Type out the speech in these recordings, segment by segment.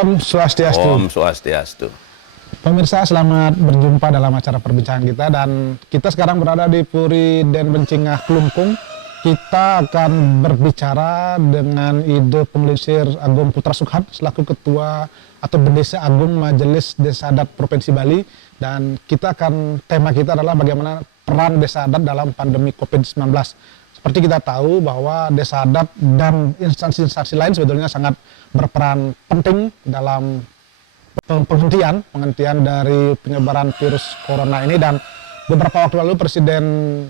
Om Swastiastu. Om Swastiastu. Pemirsa, selamat berjumpa dalam acara perbincangan kita, dan kita sekarang berada di Puri Den Bencingah Klungkung. Kita akan berbicara dengan Ide Pemelisir Agung Putra Sukhat selaku Ketua atau Bendesa Agung Majelis Desa Adat Provinsi Bali, dan tema kita adalah bagaimana peran desa adat dalam pandemi COVID-19. Seperti kita tahu bahwa desa adat dan instansi-instansi lain sebetulnya sangat berperan penting dalam penghentian dari penyebaran virus corona ini, dan beberapa waktu lalu Presiden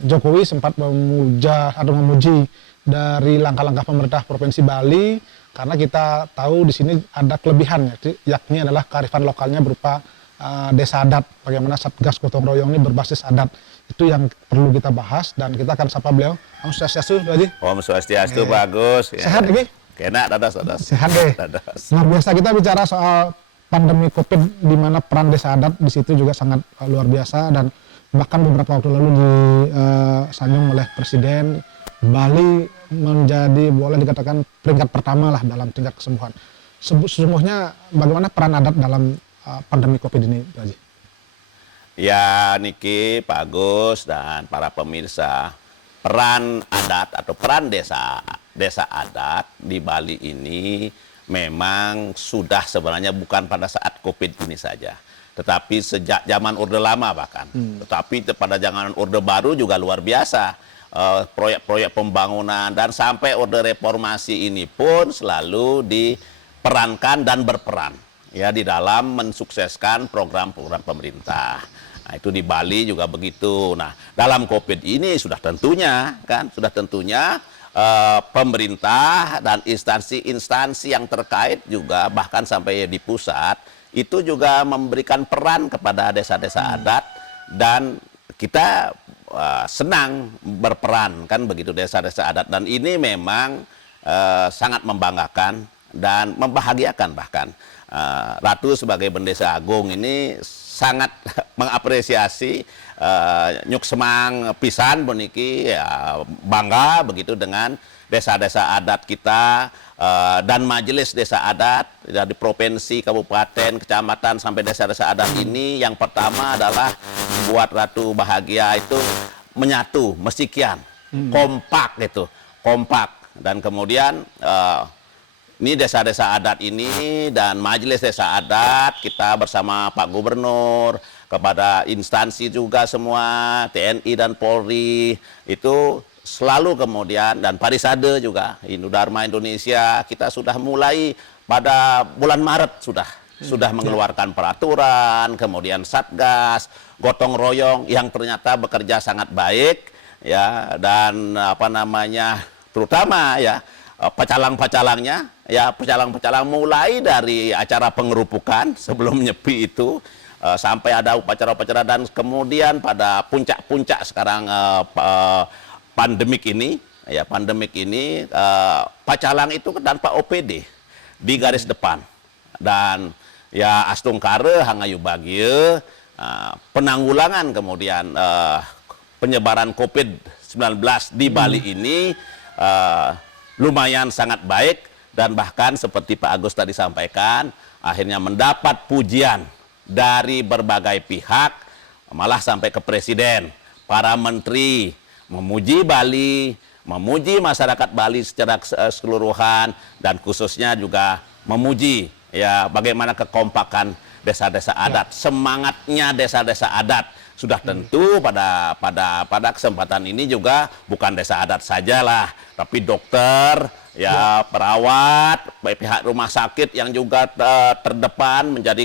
Jokowi sempat memuji dari langkah-langkah pemerintah Provinsi Bali, karena kita tahu di sini ada kelebihan, yakni adalah kearifan lokalnya berupa desa adat. Bagaimana Satgas Gotong Royong ini berbasis adat, itu yang perlu kita bahas, dan kita akan sapa beliau. Om Swastiastu, Pak Haji. Om Swastiastu, bagus. Sehat lagi? Kena, dadas. Sehat deh. Luar biasa, kita bicara soal pandemi COVID, di mana peran desa adat di situ juga sangat luar biasa, dan bahkan beberapa waktu lalu disanjung oleh Presiden, Bali menjadi, boleh dikatakan, peringkat pertama lah dalam tingkat kesembuhan. Sesungguhnya bagaimana peran adat dalam pandemi COVID ini, Pak Haji? Ya, Niki, Pak Agus, dan para pemirsa, peran adat atau peran desa adat di Bali ini memang sudah sebenarnya bukan pada saat COVID ini saja, tetapi sejak zaman Orde Lama bahkan. Tetapi pada zaman Orde Baru juga luar biasa. Proyek-proyek pembangunan dan sampai Orde Reformasi ini pun selalu diperankan dan berperan ya di dalam mensukseskan program-program pemerintah. Nah, itu di Bali juga begitu. Nah, dalam COVID ini sudah tentunya pemerintah dan instansi-instansi yang terkait juga, bahkan sampai di pusat, itu juga memberikan peran kepada desa-desa adat, dan kita senang berperan, kan begitu, desa-desa adat. Dan ini memang sangat membanggakan dan membahagiakan bahkan. Ratu sebagai Bendesa Agung ini sangat mengapresiasi nyuk semang pisan boniki, ya, bangga begitu dengan desa-desa adat kita dan majelis desa adat dari provinsi, kabupaten, kecamatan sampai desa-desa adat ini. Yang pertama adalah buat Ratu bahagia itu menyatu, mesikian, kompak gitu, kompak. Dan kemudian ini desa-desa adat ini dan majelis desa adat kita bersama Pak Gubernur, kepada instansi juga semua, TNI dan Polri, itu selalu kemudian, dan Parisade juga, Indodarma Indonesia, kita sudah mulai pada bulan Maret sudah mengeluarkan peraturan, kemudian Satgas, Gotong Royong yang ternyata bekerja sangat baik ya, dan terutama ya pecalang-pecalangnya, ya pecalang-pecalang mulai dari acara pengerupukan sebelum nyepi itu sampai ada upacara-upacara, dan kemudian pada puncak-puncak sekarang pandemik ini, pecalang itu tanpa OPD di garis depan, dan ya astungkare hangayu bagie penanggulangan kemudian penyebaran COVID-19 di Bali ini lumayan sangat baik, dan bahkan seperti Pak Agus tadi sampaikan, akhirnya mendapat pujian dari berbagai pihak, malah sampai ke Presiden, para menteri memuji Bali, memuji masyarakat Bali secara keseluruhan, dan khususnya juga memuji ya bagaimana kekompakan desa-desa adat, semangatnya desa-desa adat. Sudah tentu pada kesempatan ini juga bukan desa adat sajalah, tapi dokter, ya perawat, pihak rumah sakit yang juga terdepan menjadi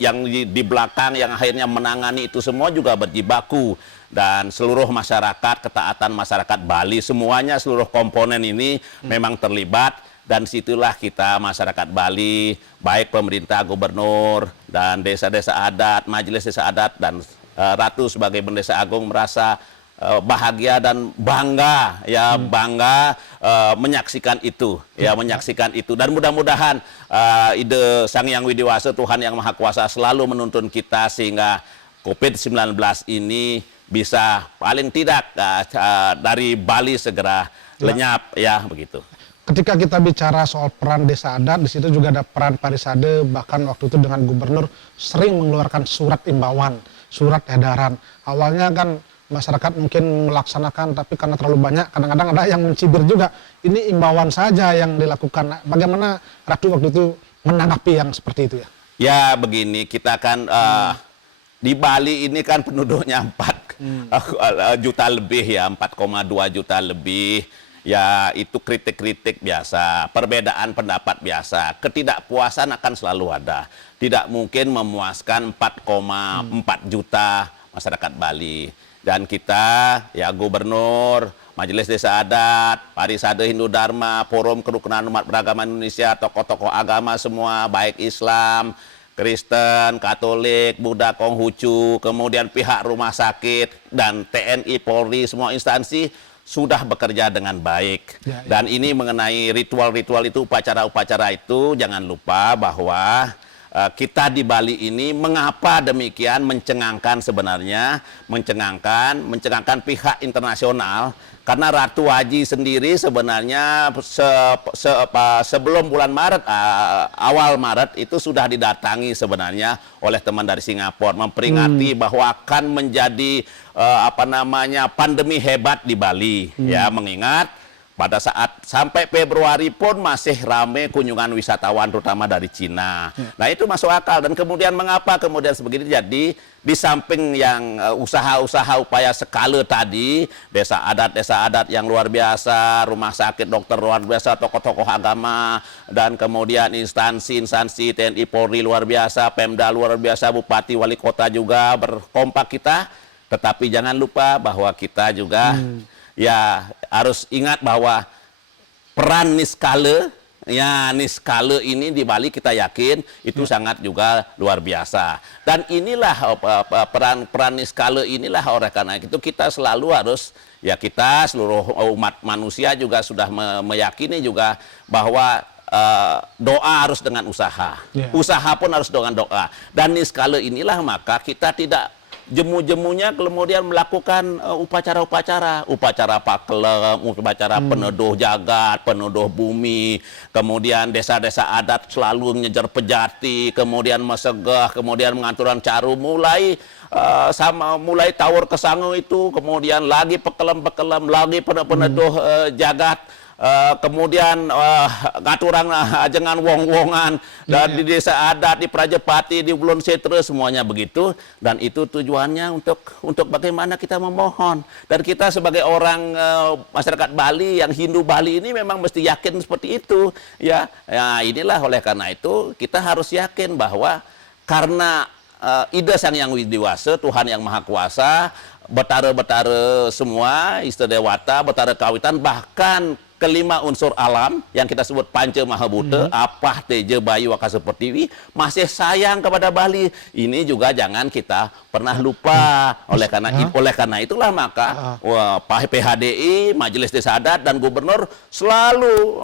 yang di belakang yang akhirnya menangani itu semua juga berjibaku, dan seluruh masyarakat, ketaatan masyarakat Bali semuanya, seluruh komponen ini memang terlibat. Dan situlah kita masyarakat Bali, baik pemerintah, gubernur, dan desa-desa adat, majelis desa adat, dan Ratu sebagai Bendesa Agung merasa bahagia dan bangga, ya bangga menyaksikan itu, dan mudah-mudahan ide Sang Hyang Widi Wasa, Tuhan Yang Maha Kuasa, selalu menuntun kita sehingga COVID-19 ini bisa paling tidak dari Bali segera lenyap, ya begitu. ketika kita bicara soal peran desa adat, di situ juga ada peran Parisade, bahkan waktu itu dengan gubernur sering mengeluarkan surat imbauan, surat edaran. Awalnya kan masyarakat mungkin melaksanakan, tapi karena terlalu banyak, kadang-kadang ada yang mencibir juga. Ini imbauan saja yang dilakukan. Nah, bagaimana Ratu waktu itu menanggapi yang seperti itu ya? Ya begini, kita kan di Bali ini kan penduduknya 4 juta lebih ya, 4,2 juta lebih. Ya itu kritik-kritik biasa, perbedaan pendapat biasa, ketidakpuasan akan selalu ada. Tidak mungkin memuaskan 4,4 juta masyarakat Bali. Dan kita, ya gubernur, Majelis Desa Adat, Parisade Hindu Dharma, Forum Kerukunan Umat Beragama Indonesia, tokoh-tokoh agama semua, baik Islam, Kristen, Katolik, Buddha, Konghucu, kemudian pihak rumah sakit, dan TNI, Polri, semua instansi sudah bekerja dengan baik. Ya, ya. Dan ini mengenai ritual-ritual itu, upacara-upacara itu, jangan lupa bahwa kita di Bali ini mengapa demikian mencengangkan sebenarnya, mencengangkan pihak internasional, karena Ratu Haji sendiri sebenarnya sebelum bulan Maret, awal Maret itu sudah didatangi sebenarnya oleh teman dari Singapura, memperingati bahwa akan menjadi pandemi hebat di Bali, ya, mengingat pada saat sampai Februari pun masih ramai kunjungan wisatawan terutama dari Cina. Nah itu masuk akal. Dan kemudian mengapa kemudian sebegini? Jadi di samping yang usaha-usaha upaya skala tadi, desa adat yang luar biasa, rumah sakit dokter luar biasa, tokoh-tokoh agama, dan kemudian instansi-instansi TNI Polri luar biasa, Pemda luar biasa, Bupati, Wali Kota juga berkompak kita. Tetapi jangan lupa bahwa kita juga ya harus ingat bahwa peran Niskala, ya Niskala ini di Bali kita yakin itu sangat juga luar biasa. Dan inilah peran Niskala inilah, oleh karena itu kita selalu harus, ya kita seluruh umat manusia juga sudah meyakini juga bahwa doa harus dengan usaha. Usaha pun harus dengan doa. Dan Niskala inilah maka kita tidak jemu-jemunya kemudian melakukan upacara pakelem, upacara peneduh jagat, peneduh bumi, kemudian desa-desa adat selalu ngejar pejati, kemudian mesegah, kemudian mengaturkan caru, mulai tawur kesangu itu, kemudian lagi pekelem, lagi peneduh jagat. Kemudian ngaturang ajengan wong-wongan dan di desa adat, di Prajepati, di Ulun Setre, semuanya begitu. Dan itu tujuannya untuk bagaimana kita memohon. Dan kita sebagai orang masyarakat Bali yang Hindu Bali ini memang mesti yakin seperti itu, ya. Ya inilah oleh karena itu kita harus yakin bahwa karena Ida Sang Yang Widiwasa, Tuhan Yang Maha Kuasa, betara-betara semua, Ista Dewata, betara kawitan, bahkan kelima unsur alam yang kita sebut Panca Mahabhuta, Apah, Teja, Bayu, Akasa, Pertiwi, masih sayang kepada Bali. Ini juga jangan kita pernah lupa. Oleh karena itulah maka PHDI, Majelis Desa Adat, dan Gubernur selalu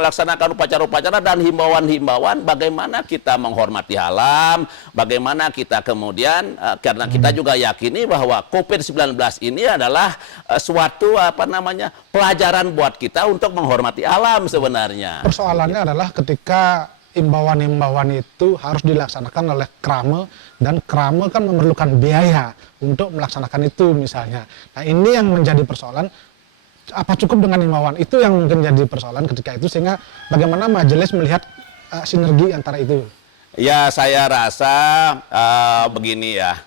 melaksanakan upacara-upacara dan himbauan-himbauan bagaimana kita menghormati alam, bagaimana kita kemudian, karena kita juga yakini bahwa COVID-19 ini adalah suatu pelajaran buat kita untuk menghormati alam sebenarnya. Persoalannya adalah ketika imbauan-imbauan itu harus dilaksanakan oleh krama, dan krama kan memerlukan biaya untuk melaksanakan itu misalnya. Nah ini yang menjadi persoalan, apa cukup dengan imbauan? Itu yang mungkin jadi persoalan ketika itu, sehingga bagaimana majelis melihat sinergi antara itu? Ya saya rasa begini ya,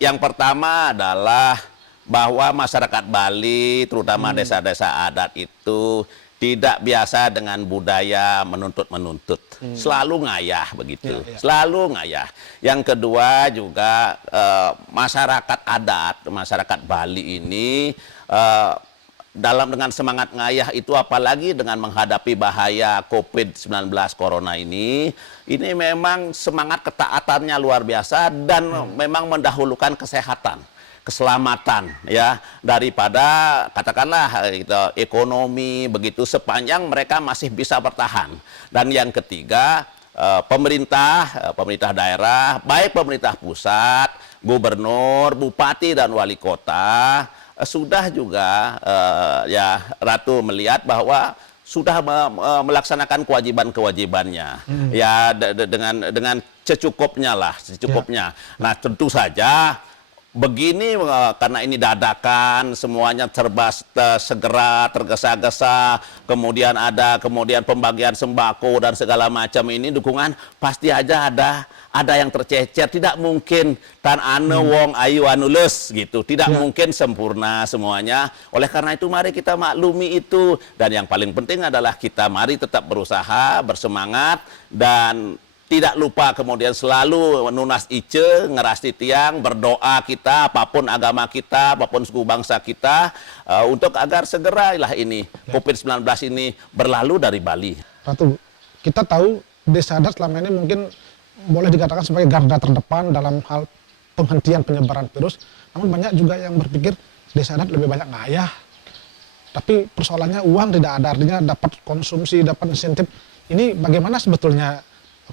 yang pertama adalah bahwa masyarakat Bali, terutama desa-desa adat itu tidak biasa dengan budaya menuntut-menuntut. Selalu ngayah begitu, selalu ngayah. Yang kedua juga masyarakat adat, masyarakat Bali ini dengan semangat ngayah itu, apalagi dengan menghadapi bahaya COVID-19 Corona ini memang semangat ketaatannya luar biasa dan memang mendahulukan kesehatan, keselamatan, ya, daripada katakanlah ekonomi begitu, sepanjang mereka masih bisa bertahan. Dan yang ketiga, pemerintah daerah, baik pemerintah pusat, gubernur, bupati, dan wali kota sudah juga ya Ratu melihat bahwa sudah melaksanakan kewajiban-kewajibannya ya dengan secukupnya lah, secukupnya. Nah, tentu saja begini karena ini dadakan, semuanya serba segera, tergesa-gesa, kemudian pembagian sembako dan segala macam ini dukungan, pasti aja ada yang tercecer. Tidak mungkin tan ane wong ayu anules gitu, tidak mungkin sempurna semuanya. Oleh karena itu mari kita maklumi itu, dan yang paling penting adalah kita mari tetap berusaha, bersemangat, dan tidak lupa kemudian selalu nunas ice, ngerasti tiang, berdoa kita, apapun agama kita, apapun suku bangsa kita, untuk agar segeralah ini COVID-19 ini berlalu dari Bali. Ratu, kita tahu desa adat selama ini mungkin boleh dikatakan sebagai garda terdepan dalam hal penghentian penyebaran virus, namun banyak juga yang berpikir desa adat lebih banyak ngayah. Tapi persoalannya uang tidak ada, artinya dapat konsumsi, dapat insentif. Ini bagaimana sebetulnya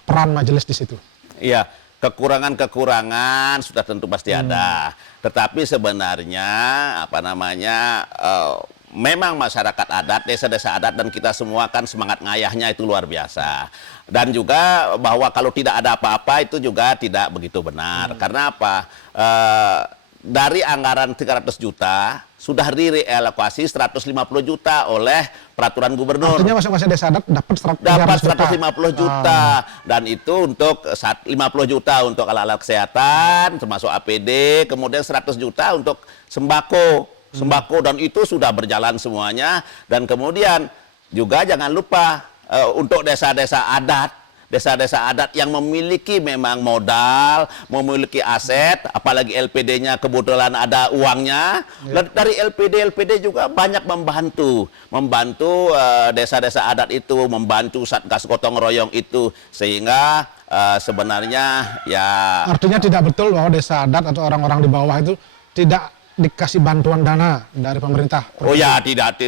peran majelis di situ? Iya, kekurangan-kekurangan sudah tentu pasti ada. Tetapi sebenarnya memang masyarakat adat, desa-desa adat dan kita semua kan semangat ngayahnya itu luar biasa. Dan juga bahwa kalau tidak ada apa-apa itu juga tidak begitu benar. Karena apa? Dari anggaran 300 juta sudah direlokasi 150 juta oleh peraturan gubernur. Artinya masing-masing desa adat dapat 150 juta. Dan itu untuk 50 juta untuk alat-alat kesehatan, termasuk APD, kemudian 100 juta untuk sembako. Dan itu sudah berjalan semuanya. Dan kemudian juga jangan lupa untuk desa-desa adat yang memiliki memang modal, memiliki aset, apalagi LPD-nya kebetulan ada uangnya. Dari LPD juga banyak membantu desa-desa adat itu, membantu Satgas Gotong Royong itu, sehingga sebenarnya ya. Artinya tidak betul bahwa desa adat atau orang-orang di bawah itu tidak dikasih bantuan dana dari pemerintah. Oh ya, tidak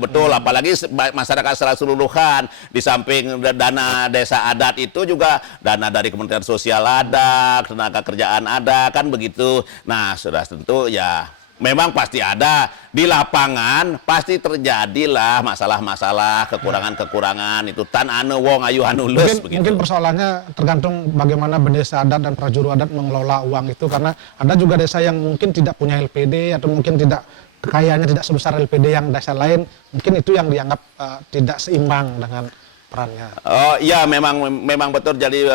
betul. Apalagi masyarakat secara keseluruhan, di samping dana desa adat itu juga dana dari Kementerian Sosial ada, tenaga kerjaan ada, kan begitu. Nah, sudah tentu ya memang pasti ada di lapangan, pasti terjadilah masalah-masalah, kekurangan-kekurangan itu tan ane wong ayu anules begitu. Mungkin persoalannya tergantung bagaimana desa adat dan prajuru adat mengelola uang itu, karena ada juga desa yang mungkin tidak punya LPD atau mungkin tidak kekayaannya tidak sebesar LPD yang desa lain, mungkin itu yang dianggap tidak seimbang dengan perannya. Oh iya, memang betul. Jadi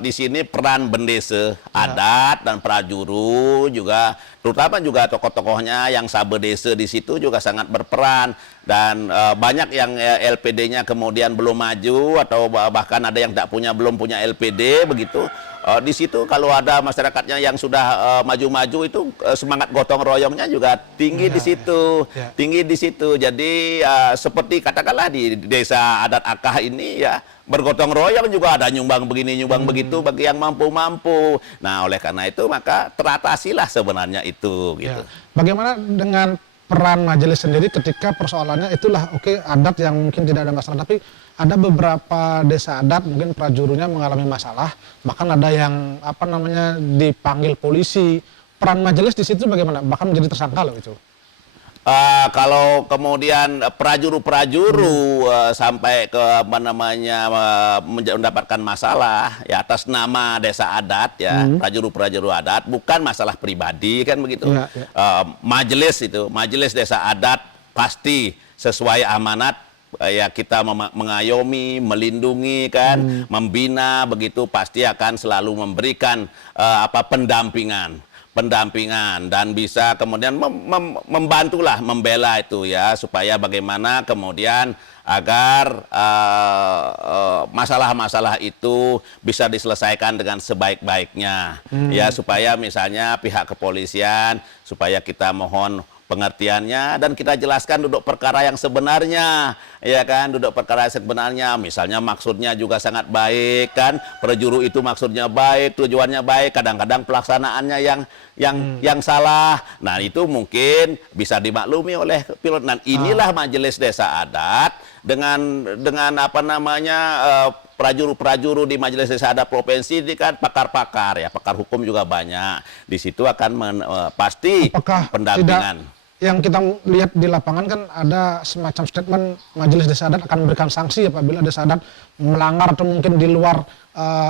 di sini peran bendese adat dan prajuru juga, terutama juga tokoh-tokohnya yang sabe desa di situ juga sangat berperan. Dan banyak yang LPD-nya kemudian belum maju atau bahkan ada yang belum punya LPD begitu. Di situ kalau ada masyarakatnya yang sudah maju-maju itu semangat gotong royongnya juga tinggi di situ, tinggi di situ. Jadi seperti katakanlah di desa adat Akah ini ya, bergotong royong juga ada nyumbang begini, nyumbang begitu bagi yang mampu-mampu. Nah, oleh karena itu maka teratasilah sebenarnya itu gitu. Bagaimana dengan peran majelis sendiri ketika persoalannya itulah adat yang mungkin tidak ada masalah, tapi ada beberapa desa adat mungkin prajurunya mengalami masalah, bahkan ada yang dipanggil polisi. Peran majelis di situ bagaimana? Bahkan menjadi tersangka loh itu. Kalau kemudian prajuru-prajuru sampai ke mendapatkan masalah ya atas nama desa adat ya, prajuru-prajuru adat, bukan masalah pribadi kan begitu. Majelis desa adat pasti sesuai amanat ya, kita mengayomi, melindungi kan, membina begitu, pasti akan selalu memberikan pendampingan dan bisa kemudian membantulah membela itu ya, supaya bagaimana kemudian agar masalah-masalah itu bisa diselesaikan dengan sebaik-baiknya ya, supaya misalnya pihak kepolisian supaya kita mohon pengertiannya dan kita jelaskan duduk perkara yang sebenarnya, ya kan, duduk perkara yang sebenarnya. Misalnya maksudnya juga sangat baik kan, prajuru itu maksudnya baik, tujuannya baik, kadang-kadang pelaksanaannya yang salah. Nah, itu mungkin bisa dimaklumi oleh pilot. Dan inilah majelis desa adat dengan prajuru-prajuru di Majelis Desa Adat Provinsi ini kan pakar-pakar ya, pakar hukum juga banyak. Di situ akan pasti pendampingan. yang kita lihat di lapangan kan ada semacam statement Majelis Desa Adat akan memberikan sanksi apabila desa adat melanggar atau mungkin di luar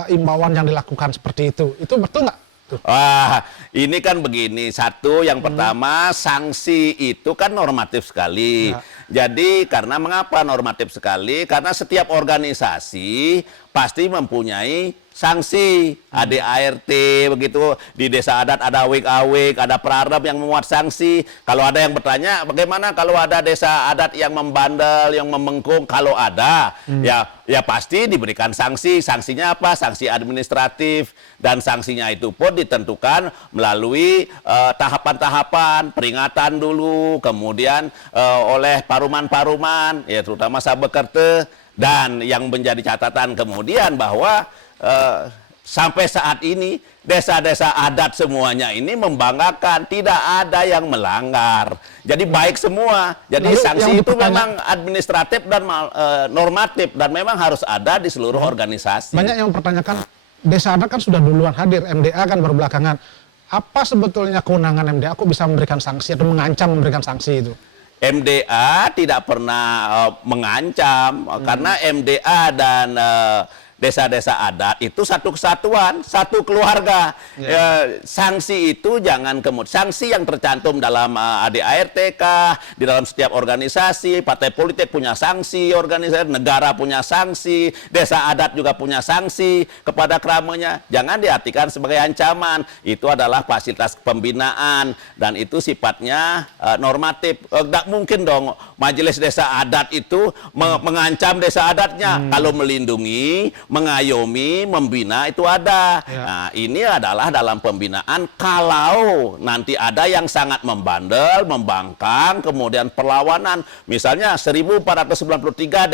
imbauan yang dilakukan seperti itu. Itu betul nggak? Wah, ini kan begini. Satu, yang pertama, sanksi itu kan normatif sekali. Jadi, karena mengapa normatif sekali? Karena setiap organisasi pasti mempunyai sanksi. ADART, begitu. Di desa adat ada awik-awik, ada prarab yang memuat sanksi. Kalau ada yang bertanya, bagaimana kalau ada desa adat yang membandel, yang membengkung? Kalau ada, ya pasti diberikan sanksi. Sanksinya apa? Sanksi administratif. Dan sanksinya itu pun ditentukan melalui tahapan-tahapan, peringatan dulu, kemudian oleh paruman-paruman, ya terutama Sabekerte. Dan yang menjadi catatan kemudian bahwa sampai saat ini desa-desa adat semuanya ini membanggakan, tidak ada yang melanggar. Jadi baik semua. Jadi Lalu sanksi yang itu memang administratif dan normatif dan memang harus ada di seluruh organisasi. Banyak yang mempertanyakan, desa adat kan sudah duluan hadir, MDA kan baru belakangan. Apa sebetulnya kewenangan MDA kok bisa memberikan sanksi atau mengancam memberikan sanksi itu? MDA tidak pernah mengancam karena MDA dan desa-desa adat itu satu kesatuan, satu keluarga. Sanksi itu jangan sanksi yang tercantum dalam ADART di dalam setiap organisasi, partai politik punya sanksi, organisasi negara punya sanksi, desa adat juga punya sanksi kepada keramanya. Jangan diartikan sebagai ancaman. Itu adalah fasilitas pembinaan dan itu sifatnya normatif. Tidak mungkin dong Majelis Desa Adat itu mengancam desa adatnya. Kalau melindungi, mengayomi, membina itu ada. Nah, ini adalah dalam pembinaan kalau nanti ada yang sangat membandel, membangkang, kemudian perlawanan. Misalnya 1493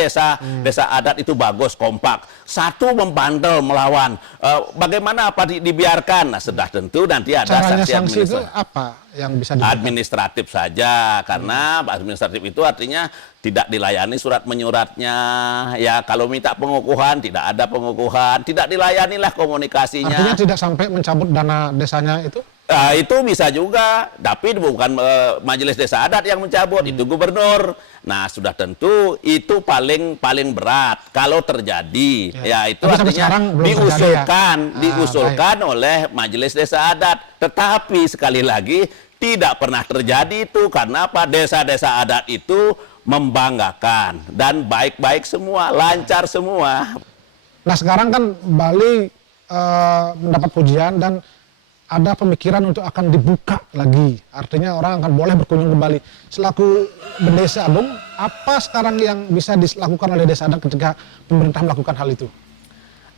desa adat itu bagus, kompak. Satu membandel, melawan. Bagaimana apa dibiarkan? Nah, sudah tentu nanti ada sanksi itu apa yang bisa diberikan? Administratif saja, karena administratif itu artinya tidak dilayani surat menyuratnya, ya kalau minta pengukuhan tidak ada pengukuhan, tidak dilayanilah komunikasinya. Artinya tidak sampai mencabut dana desanya itu? Itu bisa juga, tapi bukan Majelis Desa Adat yang mencabut, itu gubernur. Nah, sudah tentu itu paling berat kalau terjadi. Ya itu tapi artinya diusulkan oleh Majelis Desa Adat. Tetapi sekali lagi tidak pernah terjadi itu karena apa? Desa-desa adat itu membanggakan dan baik-baik semua, lancar semua. Nah, sekarang kan Bali mendapat pujian dan ada pemikiran untuk akan dibuka lagi. Artinya orang akan boleh berkunjung ke Bali. Selaku Bendesa Agung, apa sekarang yang bisa dilakukan oleh desa adat ketika pemerintah melakukan hal itu?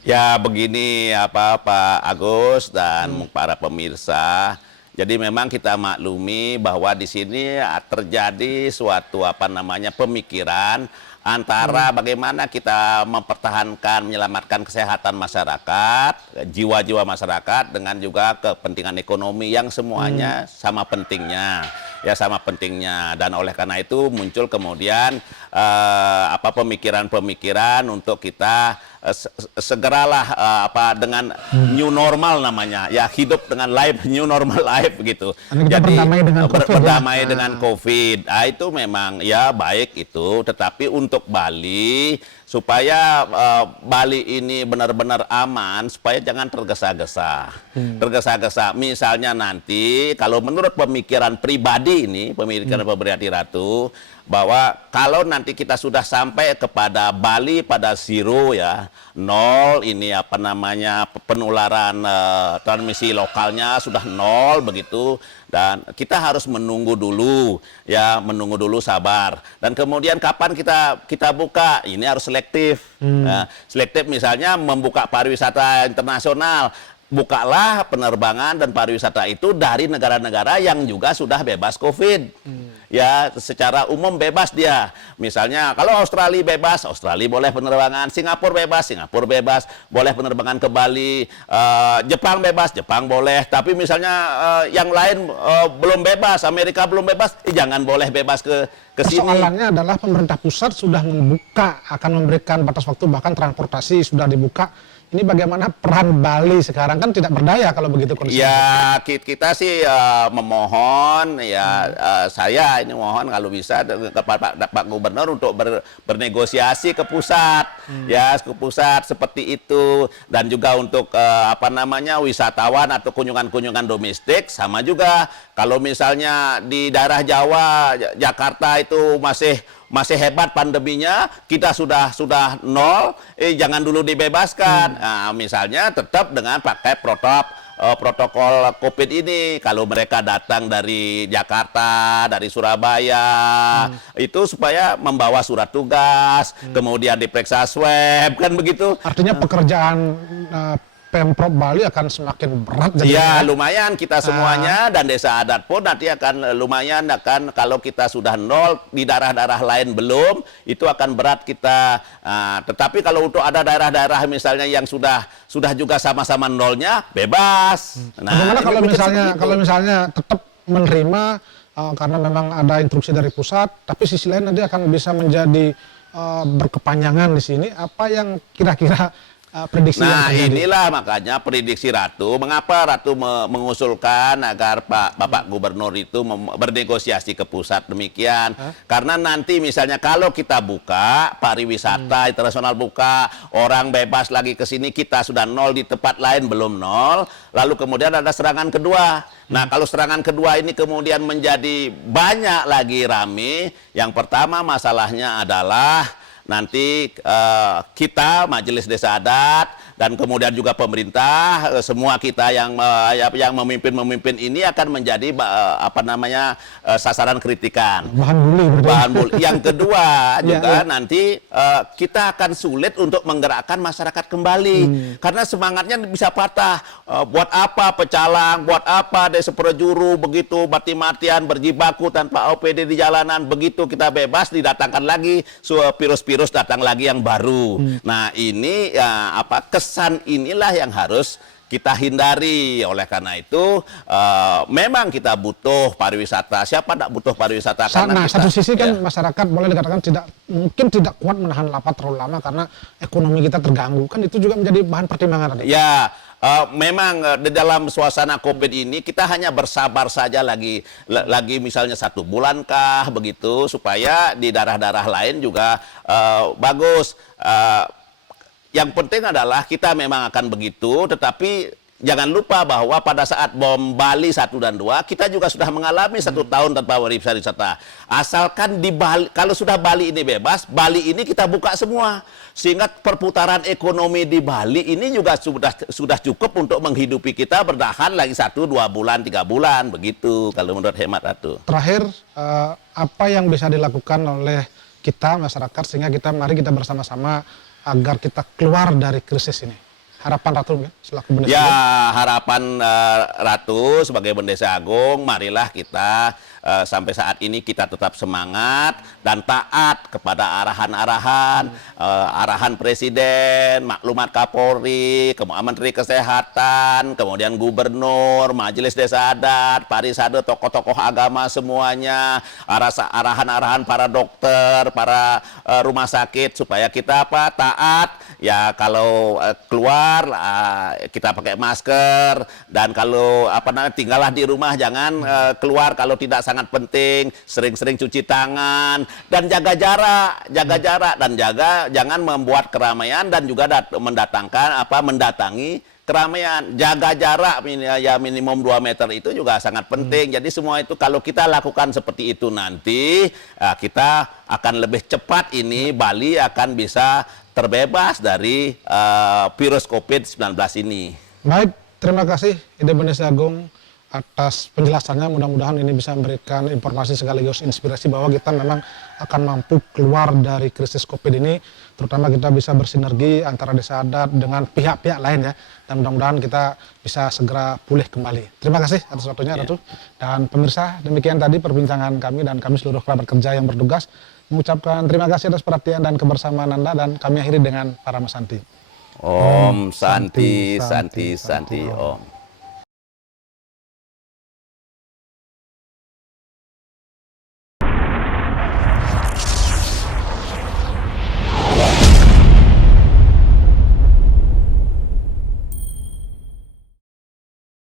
Ya begini Pak Agus dan para pemirsa. Jadi memang kita maklumi bahwa di sini terjadi suatu pemikiran antara bagaimana kita mempertahankan, menyelamatkan kesehatan masyarakat, jiwa-jiwa masyarakat dengan juga kepentingan ekonomi yang semuanya sama pentingnya. Ya sama pentingnya, dan oleh karena itu muncul kemudian pemikiran-pemikiran untuk kita segeralah dengan new normal namanya, ya hidup dengan new normal life gitu. Jadi berdamai dengan COVID. Itu memang ya baik itu, tetapi untuk Bali supaya Bali ini benar-benar aman, supaya jangan tergesa-gesa. Tergesa-gesa. Misalnya nanti kalau menurut pemikiran pribadi ini, pemikiran pribadi Ratu, bahwa kalau nanti kita sudah sampai kepada Bali pada zero ya, nol ini penularan transmisi lokalnya sudah nol begitu, dan kita harus menunggu dulu ya, menunggu dulu, sabar. Dan kemudian kapan kita buka? Ini harus selektif. Nah, selektif misalnya membuka pariwisata internasional. Bukalah penerbangan dan pariwisata itu dari negara-negara yang juga sudah bebas COVID. Ya, secara umum bebas dia. Misalnya kalau Australia bebas, Australia boleh penerbangan, Singapura bebas, boleh penerbangan ke Bali, Jepang bebas, Jepang boleh. Tapi misalnya yang lain belum bebas, Amerika belum bebas, jangan boleh bebas ke sini. Persoalannya adalah pemerintah pusat sudah membuka, akan memberikan batas waktu, bahkan transportasi sudah dibuka. ini bagaimana peran Bali sekarang, kan tidak berdaya kalau begitu kondisinya. Ya, kita sih memohon ya, saya ini mohon kalau bisa kepada Pak Gubernur untuk bernegosiasi ke pusat, ya ke pusat seperti itu, dan juga untuk apa namanya wisatawan atau kunjungan-kunjungan domestik sama juga. Kalau misalnya di daerah Jawa, Jakarta itu masih hebat pandeminya, kita sudah nol, jangan dulu dibebaskan. Nah, misalnya tetap dengan pakai protokol COVID ini. Kalau mereka datang dari Jakarta, dari Surabaya, itu supaya membawa surat tugas, kemudian diperiksa swab, kan begitu. Artinya pekerjaan Pemprov Bali akan semakin berat Ya, jadinya. lumayan kita semuanya dan desa adat pun nanti akan lumayan akan kalau kita sudah nol di daerah-daerah lain belum, itu akan berat kita. Tetapi kalau untuk ada daerah-daerah misalnya yang sudah juga sama-sama nolnya, bebas. Bagaimana ini kalau misalnya tetap menerima karena memang ada instruksi dari pusat, tapi sisi lain nanti akan bisa menjadi berkepanjangan di sini. Apa yang kira-kira prediksi yang Nah, terjadi? inilah makanya prediksi Ratu. Mengapa Ratu mengusulkan agar Bapak Gubernur itu bernegosiasi ke pusat demikian? Karena nanti misalnya kalau kita buka pariwisata internasional buka, orang bebas lagi ke sini, kita sudah nol di tempat lain belum nol, lalu kemudian ada serangan kedua. Nah, kalau serangan kedua ini kemudian menjadi banyak lagi rame, yang pertama masalahnya adalah nanti kita Majelis Desa Adat dan kemudian juga pemerintah, semua kita yang memimpin ini akan menjadi apa namanya sasaran kritikan. Bahan bully berarti. Bahan bully. Yang kedua juga nanti kita akan sulit untuk menggerakkan masyarakat kembali karena semangatnya bisa patah. Buat apa pecalang, buat apa desa Projuru begitu mati-matian berjibaku tanpa OPD di jalanan, begitu kita bebas didatangkan lagi virus-virus datang lagi yang baru. Nah, ini kesan inilah yang harus kita hindari. Oleh karena itu memang kita butuh pariwisata. Siapa tidak butuh pariwisata? Nah, satu sisi kan masyarakat boleh dikatakan mungkin tidak kuat menahan lapar terlalu lama karena ekonomi kita terganggu. Kan itu juga menjadi bahan pertimbangan tadi. Ya, memang di dalam suasana COVID ini kita hanya bersabar saja lagi misalnya 1 bulan kah begitu supaya di daerah-daerah lain juga bagus. Yang penting adalah kita memang akan begitu, tetapi jangan lupa bahwa pada saat bom Bali 1 dan 2, kita juga sudah mengalami 1 tahun tanpa pariwisata. Asalkan di Bali, kalau sudah Bali ini bebas, Bali ini kita buka semua. Sehingga perputaran ekonomi di Bali ini juga sudah cukup untuk menghidupi kita bertahan lagi 1, 2 bulan, 3 bulan, begitu kalau menurut hemat Ratu. Terakhir, apa yang bisa dilakukan oleh kita, masyarakat, sehingga mari kita bersama-sama agar kita keluar dari krisis ini? Harapan Ratu mungkin selaku Bendesa Ya, Agung. harapan Ratu sebagai Bendesa Agung, marilah kita sampai saat ini kita tetap semangat dan taat kepada arahan Presiden, maklumat Kapolri, kemudian Menteri Kesehatan, kemudian Gubernur, Majelis Desa Adat, Parisade, tokoh-tokoh agama semuanya, arahan-arahan para dokter, para rumah sakit supaya kita taat. Ya, kalau keluar kita pakai masker, dan kalau tinggallah di rumah, jangan keluar kalau tidak sangat penting, sering-sering cuci tangan dan jaga jarak dan jangan membuat keramaian dan juga mendatangi keramaian. Jaga jarak ya minimum 2 meter itu juga sangat penting. Jadi semua itu kalau kita lakukan seperti itu nanti kita akan lebih cepat ini Bali akan bisa terbebas dari virus COVID-19 ini. Baik, terima kasih Ide Bendesa Agung atas penjelasannya. Mudah-mudahan ini bisa memberikan informasi sekaligus inspirasi bahwa kita memang akan mampu keluar dari krisis COVID ini, terutama kita bisa bersinergi antara desa adat dengan pihak-pihak lain ya, dan mudah-mudahan kita bisa segera pulih kembali. Terima kasih atas waktunya Ratu. Dan pemirsa, demikian tadi perbincangan kami dan kami seluruh kerabat kerja yang bertugas mengucapkan terima kasih atas perhatian dan kebersamaan Anda, dan kami akhiri dengan Paramasanti. Om Santi Santi Santi Om.